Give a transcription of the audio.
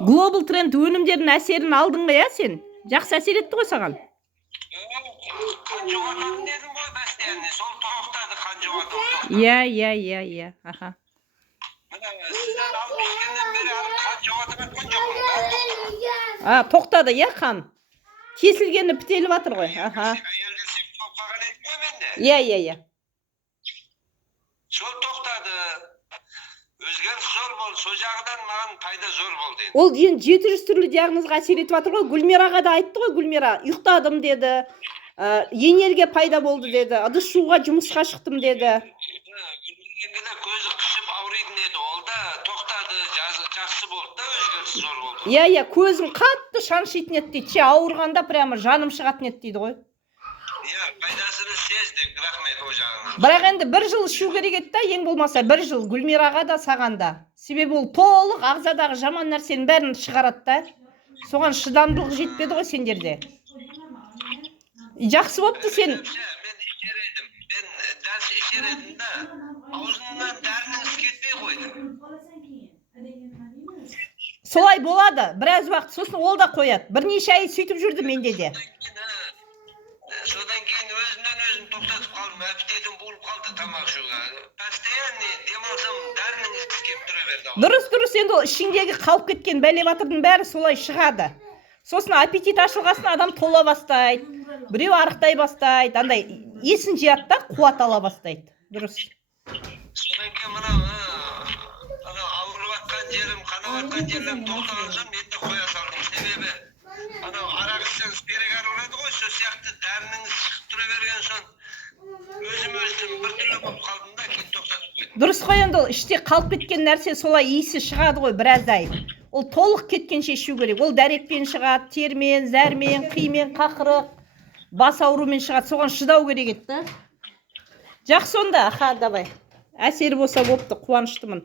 Global Trend өнімдерінің әсерін алдың ғой, сен? Жақсы әсер етті ғой саған? Қан жоғалтатын дедім ғой, бәстен. Сол тоқтады қан жоғалту. Иә. Аха. Мына сізден алып ішкеннен бері қан жоғалтып жатқан жоқпын. Тоқтады, иә, қан? Кесілгені бітеліп жатыр ғой. Аха. Әйелдер сеп болып қалған едім ғой менде. Иә. Сол тоқтады. Өзгеріс зор болды. Сол жағынан маған пайда зор болды. Ол енді 700 түрлі диагнозға әсер етіп жатыр ғой. Гүлмираға да айтты ғой, Гүлмира. Ұйықтадым деді. Энергия пайда болды деді. Ыдыс жууға жұмысқа шықтым деді. Гүлмирге көзі қышып ауыратын еді. Ол да тоқтады, жақсы болды да, өзгеріс зор болды. Иә, көзім қатты шаншитын еді дейді. Ауырғанда прямо жаным шығатын еді дейді ғой. Иә, пайдасını сездік, рахмет о жағынан. Бірақ енді 1 жыл ішу керек еді, ең болмаса 1 жыл Гүлмираға да саған да. Себебі ол толық ағзадағы жаман нәрсенің бәрін шығарады да. Соған шыдамдылық жетпеді ғой сендерде. Жақсы болыпты сен. Мен ішер едім. Мен дәріс ішер едім да, аузымнан дәрінің кетпей қойды. Солай болады, біраз уақыт, сосын ол да қояды. Бірнеше ай сөйтіп жүрді менде де. Содан кейін өзім тоқтатып қалдым, әпітетім болып қалды тамақ жеуге. Постоянно демалсам дәрінің кеп тұра берді. Дұрыс, енді ол ішіңдегі қалып кеткен бәле батырдың бәрі солай шығады. Сосын аппетит ашылғасын адам тола бастайды. Біреу арықтай бастайды, андай есін жияды да, қуат ала бастайды. Дұрыс. Содан кейін мына ауырып жатқан жерім, қанап жатқан жерлерім тоқтаған соң мен де қоя салдым. Себебі анау арақ ішсеңіз перегар ұрады ғой, сол сияқты дәрініңіз шығып тұра берген соң өзім біртүрлі болып қалдым да, кейін тоқтатып қойдым. Дұрыс қой, енді ол іште қалып кеткен нәрсе солай иісі шығады ғой біраз ай. Ол толық кеткенше ішу керек. Ол дәрекпен шығады, термен, зәрмен, қимен, қақырық, бас аурумен шығады. Соған шыдау керек еді. Жақсы онда, аха, давай. Әсері болса болыпты, қуаныштымын.